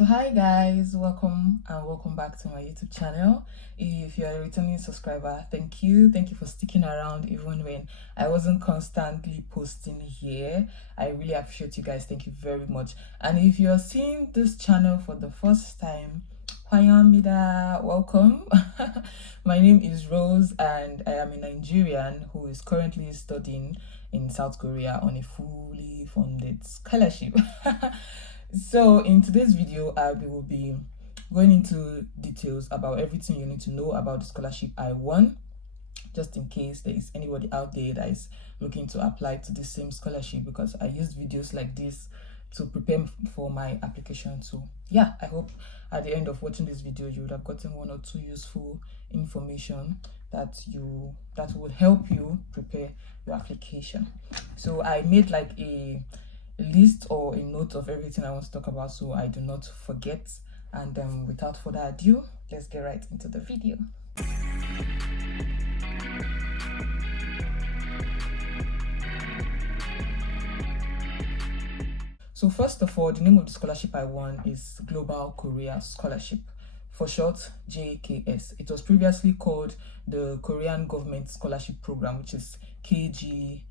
So hi guys, welcome back to my YouTube channel. If you're a returning subscriber, thank you for sticking around even when I wasn't constantly posting here. I really appreciate you guys. Thank you very much. And if you're seeing this channel for the first time, welcome. My name is Rose and I am a Nigerian who is currently studying in South Korea on a fully funded scholarship. So in today's video, we will be going into details about everything you need to know about the scholarship I won, just in case there is anybody out there that is looking to apply to the same scholarship, because I used videos like this to prepare for my application. So yeah, I hope at the end of watching this video you would have gotten one or two useful information that would help you prepare your application. So I made like a list or a note of everything I want to talk about so I do not forget. And without further ado, let's get right into the video. So first of all, the name of the scholarship I won is Global Korea Scholarship, for short GKS. It was previously called the Korean Government Scholarship Program, which is KGSP.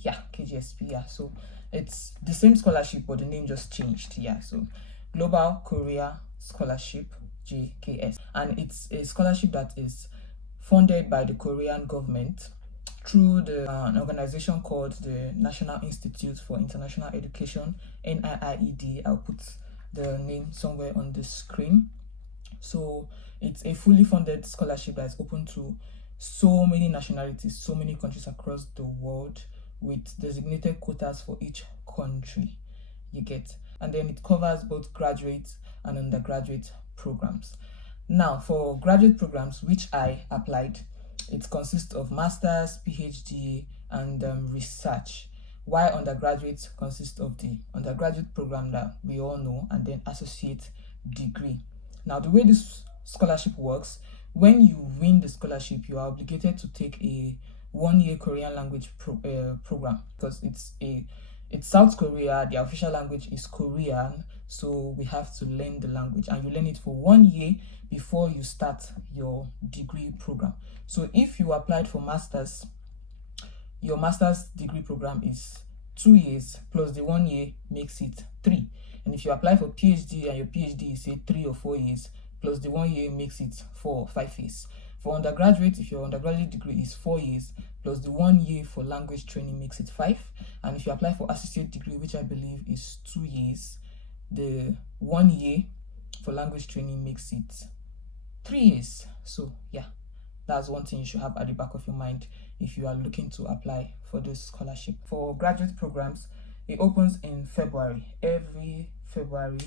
Yeah. So it's the same scholarship, but the name just changed. Yeah. So Global Korea Scholarship, GKS, and it's a scholarship that is funded by the Korean government through an organization called the National Institute for International Education, NIIED. I'll put the name somewhere on the screen. So it's a fully funded scholarship that is open to so many nationalities, so many countries across the world, with designated quotas for each country, you get. And then it covers both graduate and undergraduate programs. Now for graduate programs, which I applied, it consists of master's, PhD, and research, while undergraduate consists of the undergraduate program that we all know, and then associate degree. Now the way this scholarship works, when you win the scholarship, you are obligated to take a 1-year Korean language program, because it's South Korea. The official language is Korean, so we have to learn the language, and you learn it for 1 year before you start your degree program. So if you applied for masters, your master's degree program is 2 years plus the 1 year makes it 3. And if you apply for PhD and your PhD is say 3 or 4 years plus the 1 year makes it 4 or 5 years. For undergraduate, if your undergraduate degree is 4 years plus the 1 year for language training makes it 5. And if you apply for associate degree, which I believe is 2 years, the 1 year for language training makes it 3 years. So yeah, that's one thing you should have at the back of your mind if you are looking to apply for this scholarship. For graduate programs, it opens in February. Every February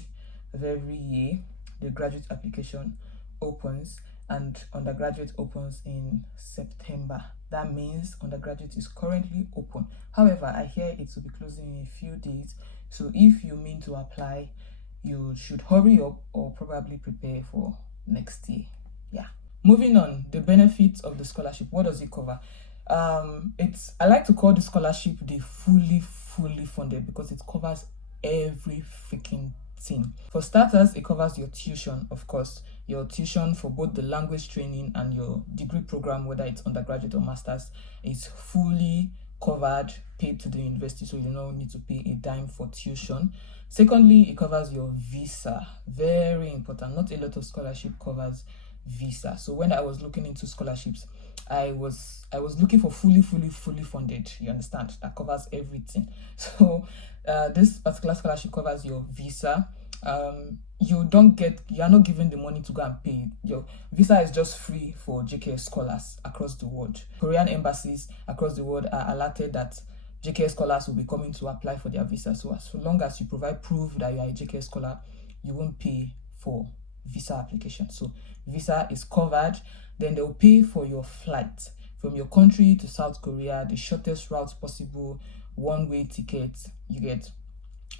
of every year, the graduate application opens, and undergraduate opens in September. That means undergraduate is currently open. However, I hear it will be closing in a few days. So if you mean to apply, you should hurry up or probably prepare for next year. Yeah. Moving on, the benefits of the scholarship. What does it cover? I like to call the scholarship the fully funded, because it covers every freaking thing. For starters, it covers your tuition, of course, your tuition for both the language training and your degree program, whether it's undergraduate or master's, is fully covered, paid to the university, so you don't need to pay a dime for tuition. Secondly, it covers your visa. Very important. Not a lot of scholarship covers visa. So when I was looking into scholarships, I was looking for fully funded, you understand, that covers everything. So this particular scholarship covers your visa. You are not given the money to go and pay. Your visa is just free for GKS scholars across the world. Korean embassies across the world are alerted that GKS scholars will be coming to apply for their visa. So as long as you provide proof that you are a GKS scholar, you won't pay for visa application. So visa is covered. Then they'll pay for your flight from your country to South Korea, the shortest route possible, one-way ticket. You get,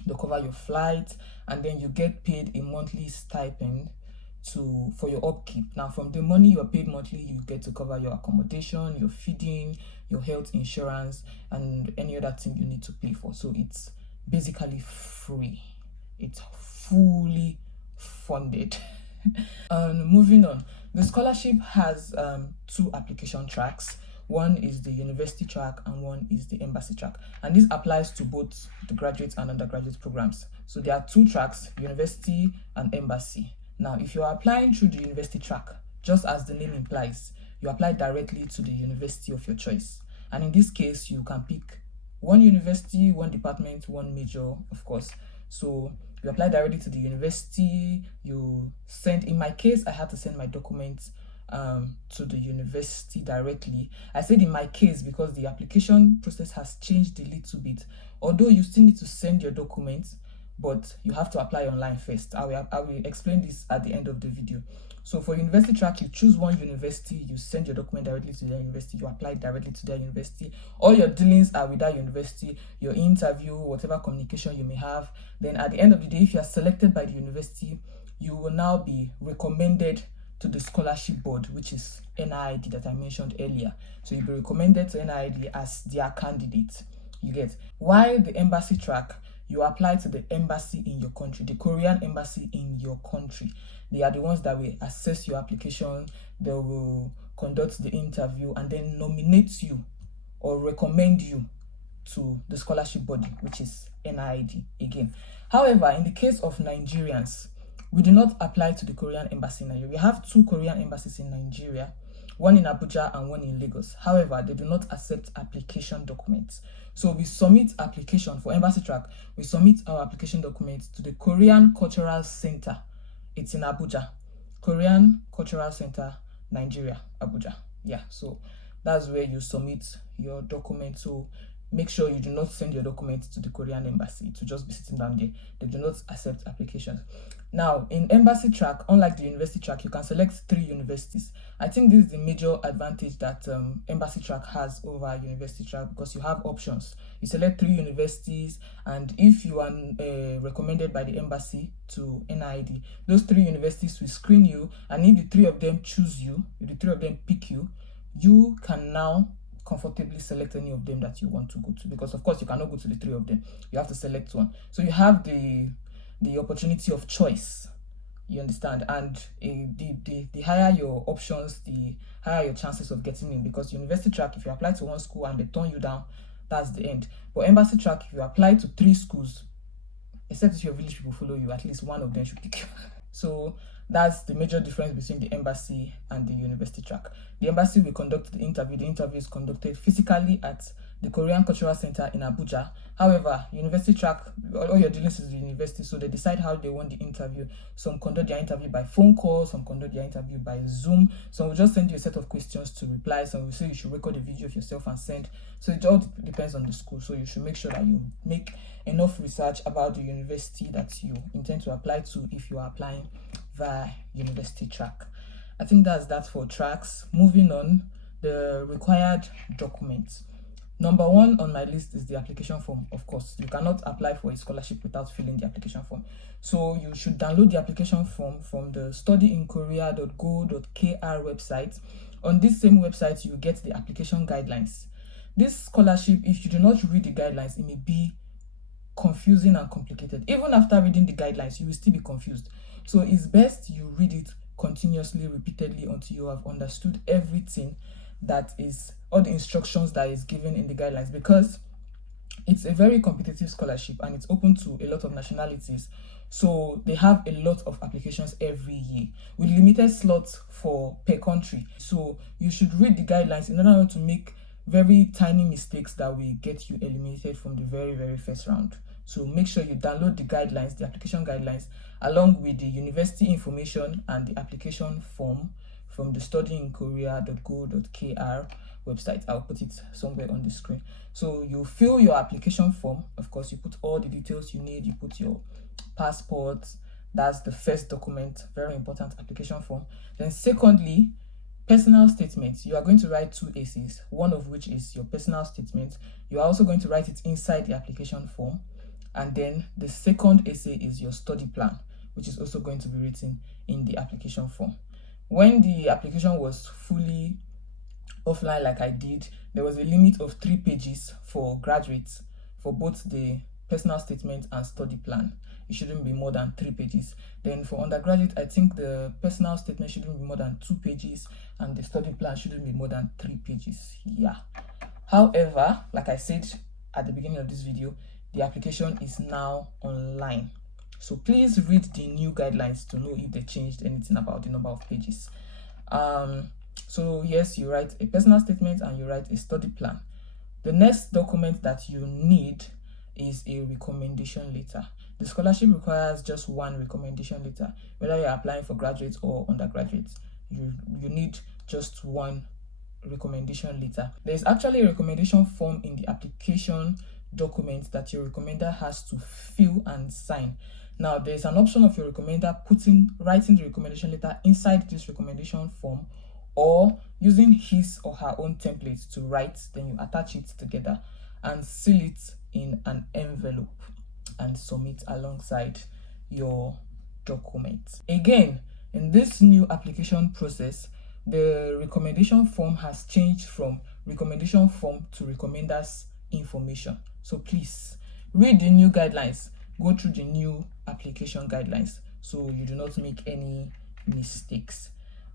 they'll cover your flight, and then you get paid a monthly stipend for your upkeep. Now from the money you're paid monthly, you get to cover your accommodation, your feeding, your health insurance, and any other thing you need to pay for. So it's basically free. It's fully funded. Moving on, the scholarship has two application tracks. One is the university track and one is the embassy track, and this applies to both the graduate and undergraduate programs. So there are two tracks, university and embassy. Now if you are applying through the university track, just as the name implies, you apply directly to the university of your choice, and in this case you can pick one university, one department, one major, of course. So you apply directly to the university, you send, in my case I had to send my documents to the university directly. I said in my case because the application process has changed a little bit, although you still need to send your documents, but you have to apply online first. I will explain this at the end of the video. So for university track, you choose one university, you send your document directly to their university, you apply directly to their university. All your dealings are with that university, your interview, whatever communication you may have. Then at the end of the day, if you are selected by the university, you will now be recommended to the scholarship board, which is NIID that I mentioned earlier. So you'll be recommended to NIID as their candidate. You get. While the embassy track, you apply to the embassy in your country, the Korean embassy in your country. They are the ones that will assess your application, they will conduct the interview and then nominate you or recommend you to the scholarship body, which is NIID again. However, in the case of Nigerians, we do not apply to the Korean embassy in Nigeria. We have two Korean embassies in Nigeria, one in Abuja and one in Lagos. However, they do not accept application documents. So we submit application for embassy track. We submit our application documents to the Korean Cultural Center. It's in Abuja. Korean Cultural Center, Nigeria, Abuja. Yeah, so that's where you submit your document. So make sure you do not send your documents to the Korean embassy to just be sitting down there. They do not accept applications. Now, in embassy track, unlike the university track, you can select 3 universities. I think this is the major advantage that embassy track has over university track, because you have options. You select 3 universities, and if you are recommended by the embassy to NIID, those 3 universities will screen you, and if the 3 of them choose you, if the 3 of them pick you, you can now comfortably select any of them that you want to go to, because of course you cannot go to the 3 of them. You have to select one. So you have the opportunity of choice, you understand, and the higher your options, the higher your chances of getting in, because university track, if you apply to one school and they turn you down, that's the end. But embassy track, if you apply to 3 schools, except if your village people follow you, at least one of them should pick you. So that's the major difference between the embassy and the university track. The embassy will conduct the interview. The interview is conducted physically at the Korean Cultural Center in Abuja. However, university track, all your dealings is the university, so they decide how they want the interview. Some conduct their interview by phone call, some conduct their interview by Zoom. Some will just send you a set of questions to reply. Some will say you should record a video of yourself and send. So it all depends on the school. So you should make sure that you make enough research about the university that you intend to apply to if you are applying via university track. I think that's that for tracks. Moving on, the required documents. Number 1 on my list is the application form. Of course, you cannot apply for a scholarship without filling the application form. So you should download the application form from the studyinkorea.go.kr website. On this same website, you get the application guidelines. This scholarship, if you do not read the guidelines, it may be confusing and complicated. Even after reading the guidelines, you will still be confused. So it's best you read it continuously, repeatedly, until you have understood everything that is, all the instructions that is given in the guidelines, because it's a very competitive scholarship and it's open to a lot of nationalities. So they have a lot of applications every year with limited slots per country. So you should read the guidelines in order not to make very tiny mistakes that will get you eliminated from the very, very first round. So make sure you download the guidelines, the application guidelines, along with the university information and the application form from the studyinkorea.go.kr website. I'll put it somewhere on the screen. So you fill your application form. Of course, you put all the details you need. You put your passport. That's the first document, very important application form. Then secondly, personal statements. You are going to write 2 essays, one of which is your personal statement. You are also going to write it inside the application form. And then the second essay is your study plan, which is also going to be written in the application form. When the application was fully offline, like I did, there was a limit of 3 pages for graduates for both the personal statement and study plan. it shouldn't be more than 3 pages. Then for undergraduate, I think the personal statement shouldn't be more than 2 pages, and the study plan shouldn't be more than 3 pages. Yeah. However, like I said at the beginning of this video, the application is now online. So please read the new guidelines to know if they changed anything about the number of pages. So yes, you write a personal statement and you write a study plan. The next document that you need is a recommendation letter. The scholarship requires just one recommendation letter. Whether you're applying for graduates or undergraduates, you need just one recommendation letter. There's actually a recommendation form in the application document that your recommender has to fill and sign. Now, there's an option of your recommender writing the recommendation letter inside this recommendation form, or using his or her own template to write. Then you attach it together and seal it in an envelope and submit alongside your document. Again, in this new application process, the recommendation form has changed from recommendation form to recommenders information. So please read the new guidelines, go through the new application guidelines so you do not make any mistakes.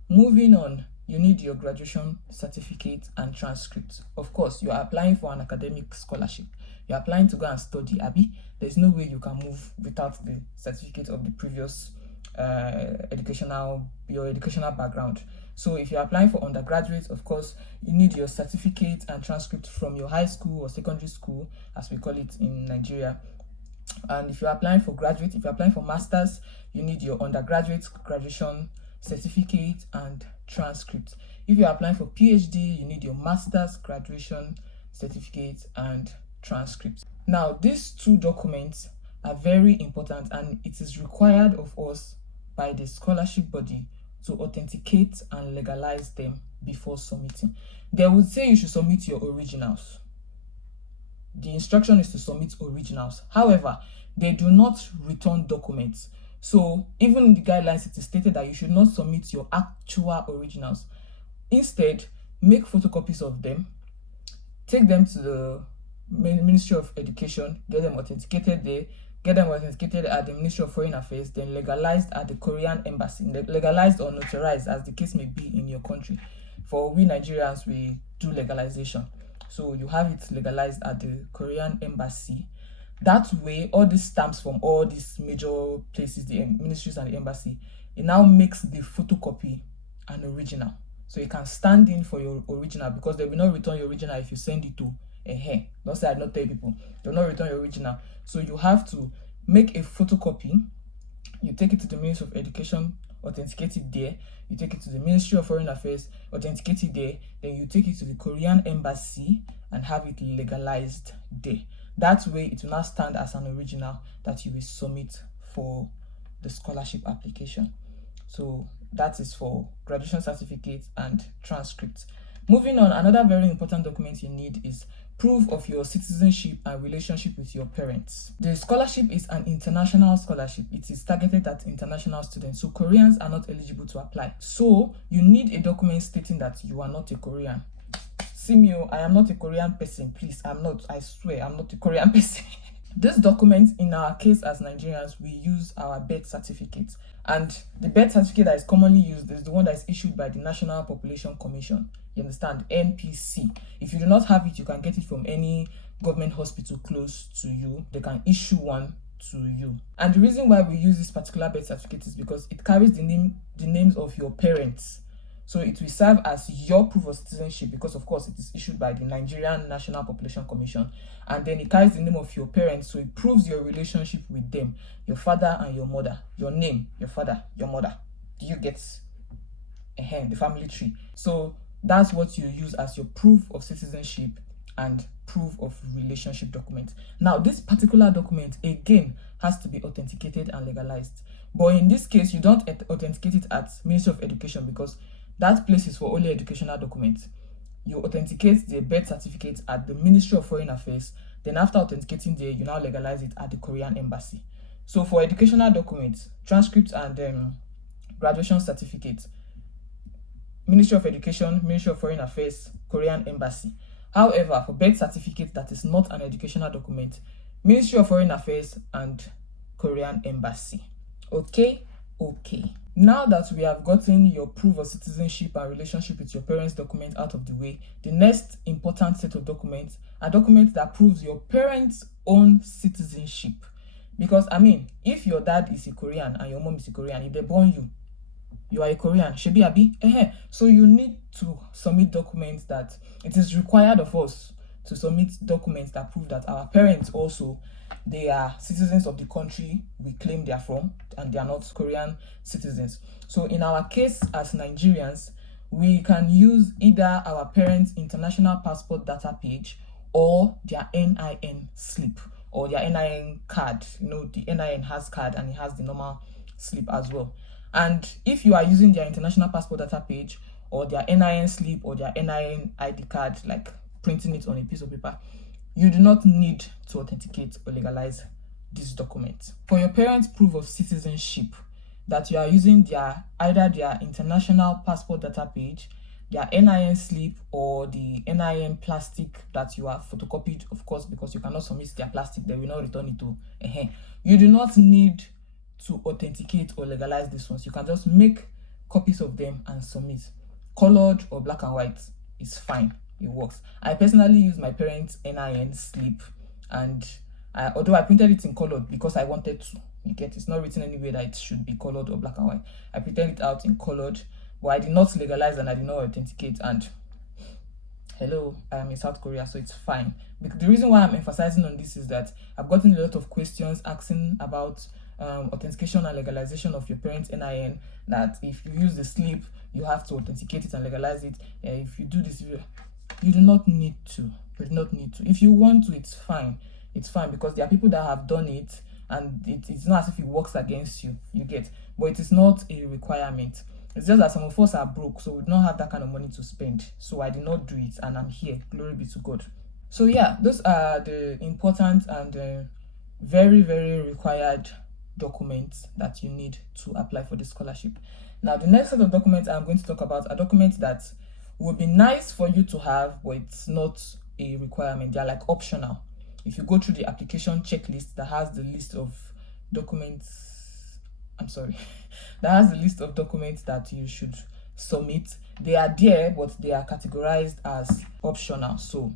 Moving on, you need your graduation certificate and transcript. Of course, you are applying for an academic scholarship. You're applying to go and study, Abby. There's no way you can move without the certificate of the previous educational background. So if you're applying for undergraduate, of course, you need your certificate and transcript from your high school or secondary school, as we call it in Nigeria. And if you're applying for graduate, if you're applying for masters, you need your undergraduate graduation certificate and transcript. If you're applying for PhD, you need your master's graduation certificate and transcript. Now, these two documents are very important, and it is required of us by the scholarship body to authenticate and legalize them before submitting. They would say you should submit your originals. The instruction is to submit originals. However, they do not return documents. So even in the guidelines, it is stated that you should not submit your actual originals. Instead, make photocopies of them, take them to the Ministry of Education, get them authenticated there, get them authenticated at the Ministry of Foreign Affairs, then legalized at the Korean Embassy, legalized or notarized as the case may be in your country. For we Nigerians, we do legalization. So you have it legalized at the Korean Embassy. That way, all these stamps from all these major places, the ministries and the embassy, it now makes the photocopy an original. So you can stand in for your original, because they will not return your original if you send it to don't say I not tell people. They'll not return your original. So you have to make a photocopy. You take it to the Ministry of Education, authenticate it there. You take it to the Ministry of Foreign Affairs, authenticate it there. Then you take it to the Korean Embassy and have it legalized there. That way, it will not stand as an original that you will submit for the scholarship application. So that is for graduation certificate and transcript. Moving on, another very important document you need is proof of your citizenship and relationship with your parents. The scholarship is an international scholarship. It is targeted at international students, so Koreans are not eligible to apply. So you need a document stating that you are not a Korean. Simio, I am not a Korean person, please. I'm not, I swear, I'm not a Korean person. This document, in our case as Nigerians, we use our birth certificate. And the birth certificate that is commonly used is the one that is issued by the National Population Commission. You understand? NPC. If you do not have it, you can get it from any government hospital close to you. They can issue one to you. And the reason why we use this particular birth certificate is because it carries the names of your parents. So it will serve as your proof of citizenship, because of course it is issued by the Nigerian National Population Commission, and then it carries the name of your parents, so it proves your relationship with them, your father and your mother, your name, your father, your mother. Do you get the family tree? So that's what you use as your proof of citizenship and proof of relationship document. Now, this particular document again has to be authenticated and legalized, but in this case you don't authenticate it at Ministry of Education, because that place is for only educational documents. You authenticate the birth certificate at the Ministry of Foreign Affairs. Then after authenticating there, you now legalize it at the Korean Embassy. So for educational documents, transcripts and graduation certificates, Ministry of Education, Ministry of Foreign Affairs, Korean Embassy. However, for birth certificate that is not an educational document, Ministry of Foreign Affairs and Korean embassy. Okay. Now that we have gotten your proof of citizenship and relationship with your parents' document out of the way, the next important set of documents are documents that proves your parents' own citizenship. Because if your dad is a Korean and your mom is a Korean, if they born you, you are a Korean, shebi abi. So you need to submit documents that it is required of us to submit documents that prove that our parents also, they are citizens of the country we claim they are from, and they are not Korean citizens. So in our case as Nigerians, we can use either our parents' international passport data page or their NIN slip or their NIN card. The NIN has card and it has the normal slip as well. And if you are using their international passport data page or their NIN slip or their NIN ID card, like printing it on a piece of paper, you do not need to authenticate or legalize this document. For your parents' proof of citizenship, that you are using either their international passport data page, their NIN slip, or the NIN plastic that you have photocopied, of course, because you cannot submit their plastic, they will not return it to. You do not need to authenticate or legalize these ones. You can just make copies of them and submit. Colored or black and white is fine. It works. I personally use my parents' NIN slip, and although I printed it in colored because I wanted to, it's not written anywhere that it should be colored or black and white. I printed it out in colored, but I did not legalize and I did not authenticate. And hello, I am in South Korea, so it's fine. The reason why I'm emphasizing on this is that I've gotten a lot of questions asking about authentication and legalization of your parents' NIN, that if you use the slip, you have to authenticate it and legalize it. If you do this, you do not need to. You do not need to. If you want to, it's fine. It's fine, because there are people that have done it and it's not as if it works against you, but it is not a requirement. It's just that some of us are broke, so we don't have that kind of money to spend. So I did not do it, and I'm here. Glory be to God. So yeah, those are the important and very, very required documents that you need to apply for the scholarship. Now, the next set of documents I'm going to talk about are documents that would be nice for you to have, but it's not a requirement. They're like optional. If you go through the application checklist that has the list of documents, that has the list of documents that you should submit, they are there, but they are categorized as optional. So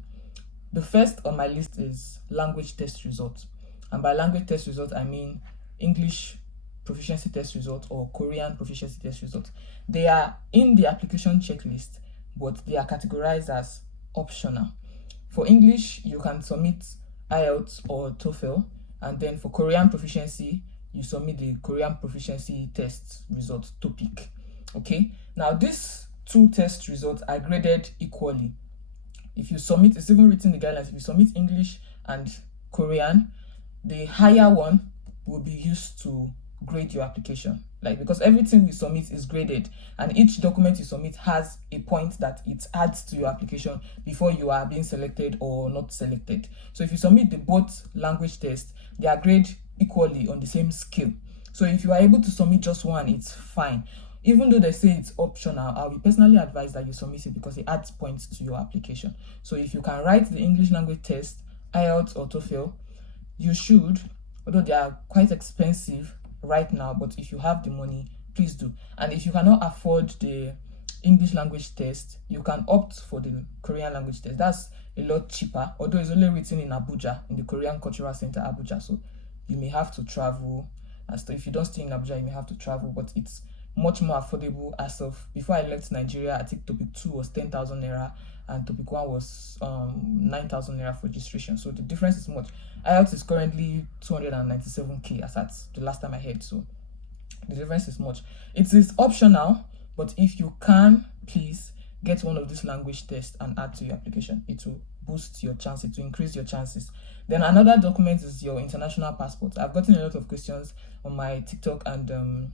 the first on my list is language test result. And by language test result, I mean English proficiency test result or Korean proficiency test result. They are in the application checklist, but they are categorized as optional. For English, you can submit IELTS or TOEFL, and then for Korean proficiency, you submit the Korean proficiency test result, TOPIK. Okay, now these two test results are graded equally. If you submit, it's even written in the guidelines, if you submit English and Korean, the higher one will be used to grade your application, because everything we submit is graded, and each document you submit has a point that it adds to your application before you are being selected or not selected. So if you submit the both language tests, they are graded equally on the same scale. So if you are able to submit just one, it's fine. Even though they say it's optional, I will personally advise that you submit it because it adds points to your application. So if you can write the English language test, IELTS or TOEFL, you should, although they are quite expensive right now, but if you have the money, please do. And if you cannot afford the English language test, you can opt for the Korean language test. That's a lot cheaper, although it's only written in Abuja, in the Korean Cultural Center, Abuja. So you may have to travel. And so if you don't stay in Abuja, you may have to travel, but it's much more affordable. As of before I left Nigeria, I think topic 2 was 10,000 naira and topic 1 was 9,000 naira for registration. So the difference is much. IELTS is currently 297k as at the last time I heard. So the difference is much. It is optional, but if you can, please get one of these language tests and add to your application. It will boost your chances, it will increase your chances. Then another document is your international passport. I've gotten a lot of questions on my TikTok and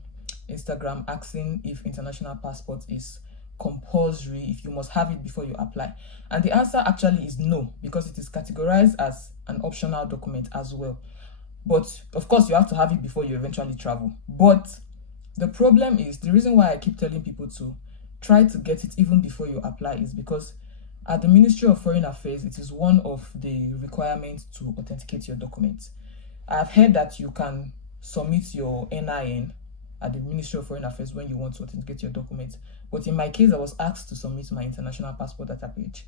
Instagram asking if international passport is compulsory, if you must have it before you apply. And the answer actually is no, because it is categorized as an optional document as well. But of course, you have to have it before you eventually travel. But the problem is, the reason why I keep telling people to try to get it even before you apply is because at the Ministry of Foreign Affairs, it is one of the requirements to authenticate your documents. I've heard that you can submit your NIN at the Ministry of Foreign Affairs when you want to authenticate your documents. But in my case, I was asked to submit my international passport data page,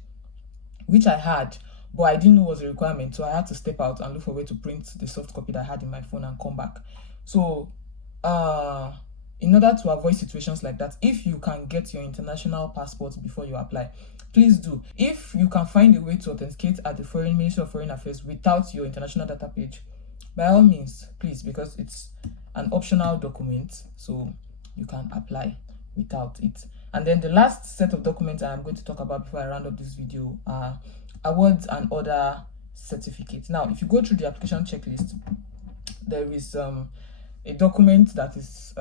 which I had, but I didn't know was a requirement, so I had to step out and look for a way to print the soft copy that I had in my phone and come back. So in order to avoid situations like that, if you can get your international passport before you apply, please do. If you can find a way to authenticate at the Ministry of Foreign Affairs without your international data page, by all means, please, because it's an optional document, so you can apply without it. And then the last set of documents I'm going to talk about before I round up this video are awards and other certificates. Now, if you go through the application checklist, there is a document that is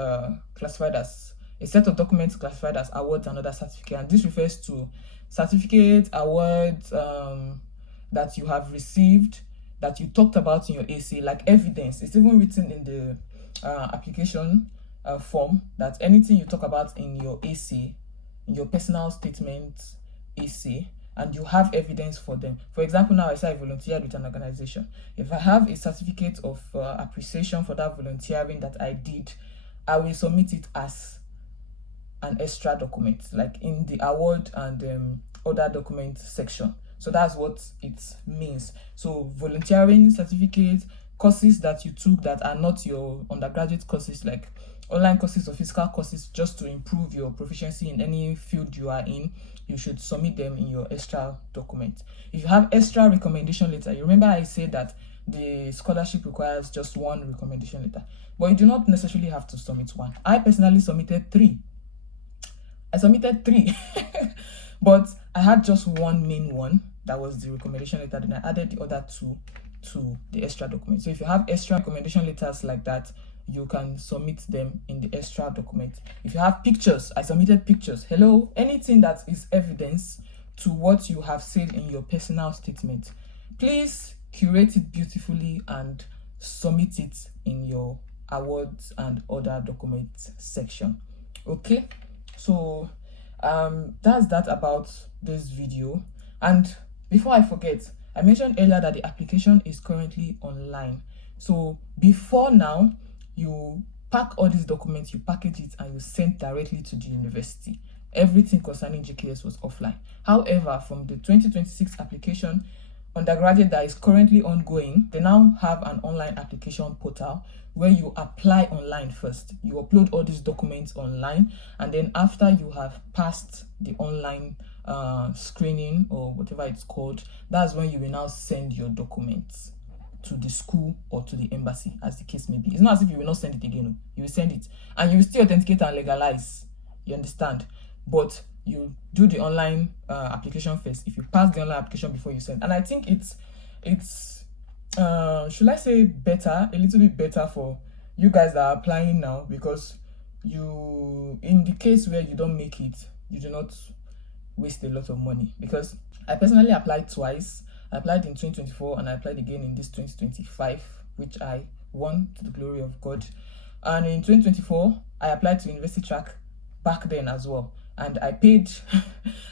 classified as a set of documents classified as awards and other certificates, and this refers to certificates, awards that you have received, that you talked about in your AC, like evidence. It's even written in the application form that anything you talk about in your AC, in your personal statement AC, and you have evidence for them. For example, now I say I volunteered with an organization. If I have a certificate of appreciation for that volunteering that I did, I will submit it as an extra document, like in the award and other document section. So that's what it means. So volunteering certificate, courses that you took that are not your undergraduate courses, like online courses or physical courses, just to improve your proficiency in any field you are in, you should submit them in your extra document. If you have extra recommendation letter, you remember I said that the scholarship requires just one recommendation letter, but you do not necessarily have to submit one. I personally submitted three. But I had just one main one, that was the recommendation letter, then I added the other two to the extra document. So if you have extra recommendation letters like that, you can submit them in the extra document. If you have pictures, I submitted pictures. Hello, anything that is evidence to what you have said in your personal statement, please curate it beautifully and submit it in your awards and other documents section. Okay, so that's that about this video. And before I forget, I mentioned earlier that the application is currently online. So before now, you pack all these documents, you package it, and you send directly to the university. Everything concerning GKS was offline. However, from the 2026 application, undergraduate that is currently ongoing, they now have an online application portal where you apply online first. You upload all these documents online, and then after you have passed the online screening or whatever it's called, that's when you will now send your documents to the school or to the embassy, as the case may be. It's not as if you will not send it again. You will send it, and you will still authenticate and legalize. You understand? But you do the online application first. If you pass the online application before you send, and I think it's should I say better, a little bit better for you guys that are applying now, because you, in the case where you don't make it, you do not waste a lot of money. Because I personally applied twice. I applied in 2024 and I applied again in this 2025, which I won, to the glory of God. And in 2024, I applied to university track back then as well. And I paid,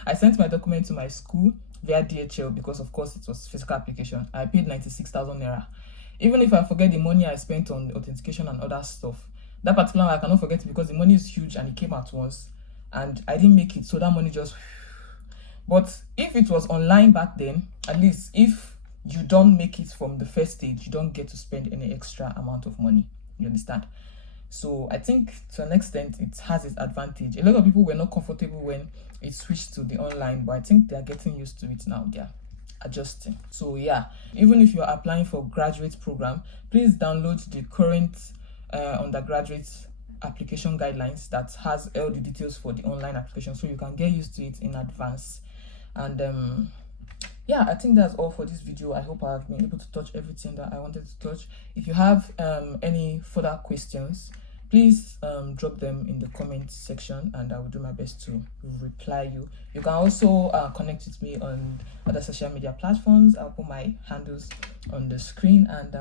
I sent my document to my school via DHL, because of course it was physical application. I paid 96,000 naira. Even if I forget the money I spent on authentication and other stuff, that particular one I cannot forget, because the money is huge and it came at once and I didn't make it, so that money just... But if it was online back then, at least if you don't make it from the first stage, you don't get to spend any extra amount of money. You understand? So I think to an extent it has its advantage. A lot of people were not comfortable when it switched to the online, but I think they're getting used to it now. They're adjusting. So yeah, even if you're applying for graduate program, please download the current undergraduate application guidelines that has all the details for the online application, so you can get used to it in advance. And yeah, I think that's all for this video. I hope I've been able to touch everything that I wanted to touch. If you have any further questions, please drop them in the comment section and I will do my best to reply you. You can also connect with me on other social media platforms. I'll put my handles on the screen. And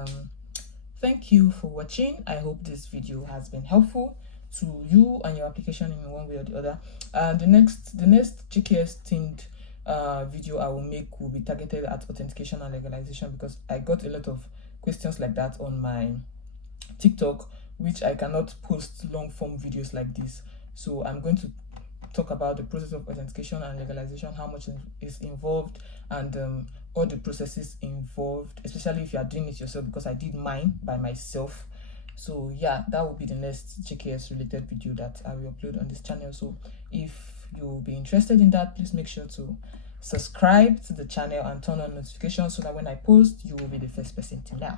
thank you for watching. I hope this video has been helpful to you and your application in one way or the other. The next GKS themed video I will make will be targeted at authentication and legalization, because I got a lot of questions like that on my TikTok, which I cannot post long form videos like this. So I'm going to talk about the process of authentication and legalization, how much is involved, and all the processes involved, especially if you are doing it yourself, because I did mine by myself. So yeah, that will be the next GKS related video that I will upload on this channel. So if you'll be interested in that, please make sure to subscribe to the channel and turn on notifications so that when I post, you will be the first person to know.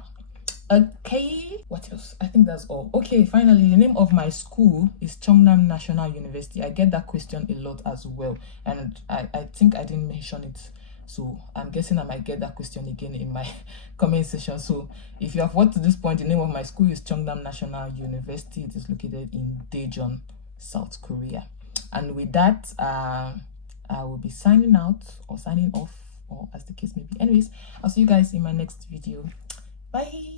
Okay, what else? I think that's all. Okay, finally, the name of my school is Cheongdam National University. I get that question a lot as well, and I think I didn't mention it, so I'm guessing I might get that question again in my comment section. So if you have watched to this point, the name of my school is Cheongdam National University. It is located in Daejeon, South Korea. And with that, I will be signing out or signing off, or as the case may be. Anyways, I'll see you guys in my next video. Bye.